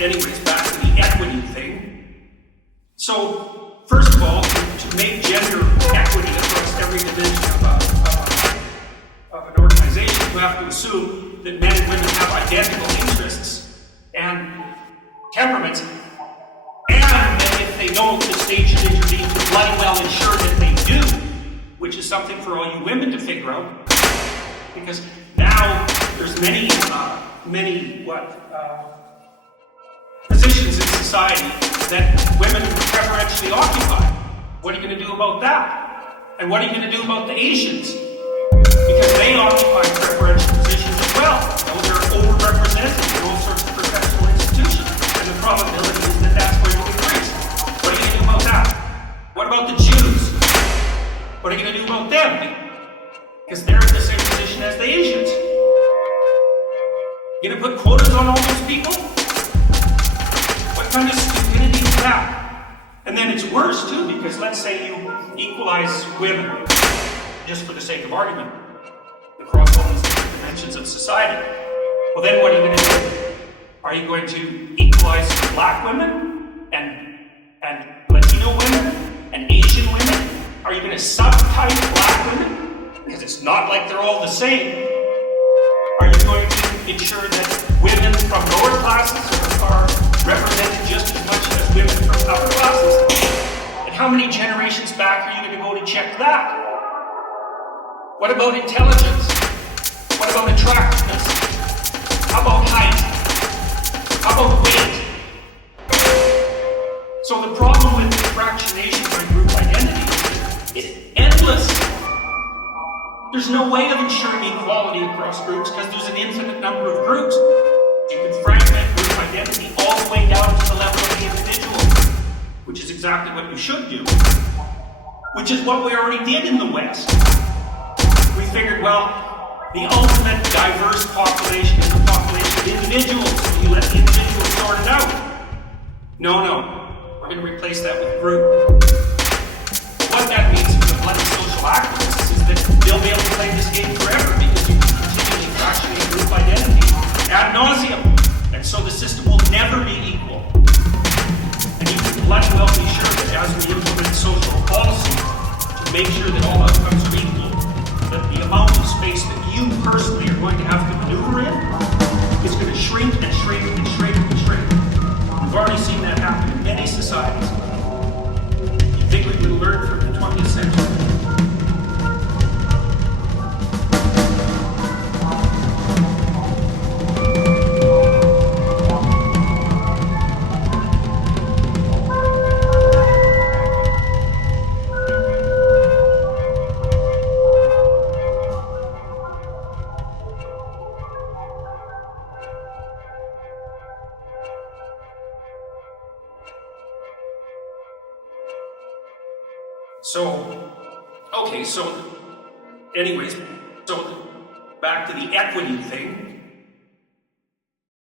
Anyways, back to the equity thing. So, first of all, to make gender equity across every division of an organization, you have to assume that men and women have identical interests and temperaments, and that if they don't, the state should intervene to bloody well ensure that they do, which is something for all you women to figure out, because now there's many positions in society that women preferentially occupy. What are you going to do about that? And what are you going to do about the Asians? Because they occupy preferential positions as well. They're overrepresented in all sorts of professional institutions, and the probability is that that's going to increase. What are you going to do about that? What about the Jews? What are you going to do about them? Because they're in the same position as the Asians. You going to put quotas on all those people? What kind of stupidity is that? And then it's worse too, because let's say you equalize women, just for the sake of argument, across all these different dimensions of society. Well, then what are you going to do? Are you going to equalize black women and Latino women and Asian women? Are you going to subtype black women? Because it's not like they're all the same. Are you going to ensure that women from lower classes are represented just as much as women from upper classes? And how many generations back are you going to go to check that? What about intelligence? What about attractiveness? How about height? How about weight? So the problem with fractionation by group identity is endless. There's no way of ensuring equality across groups because there's an infinite number of groups. You can fragment group identity all the way down to the level of the individual, which is exactly what you should do, which is what we already did in the West. We figured, well, the ultimate diverse population is the population of individuals, so you let the individuals sort it out. No, we're going to replace that with group. What that means for the bloody social activists is that they'll be able to play this game forever because you can continually fractionate group identity ad nauseum. And so the system will never be equal. And you can bloody well be sure that as we implement social policy to make sure that all outcomes are equal, that the amount of space that you personally are going to have to maneuver in is going to shrink and shrink and shrink and shrink. We've already seen that happen in many societies. You think we would learn from the 20th century? So back to the equity thing.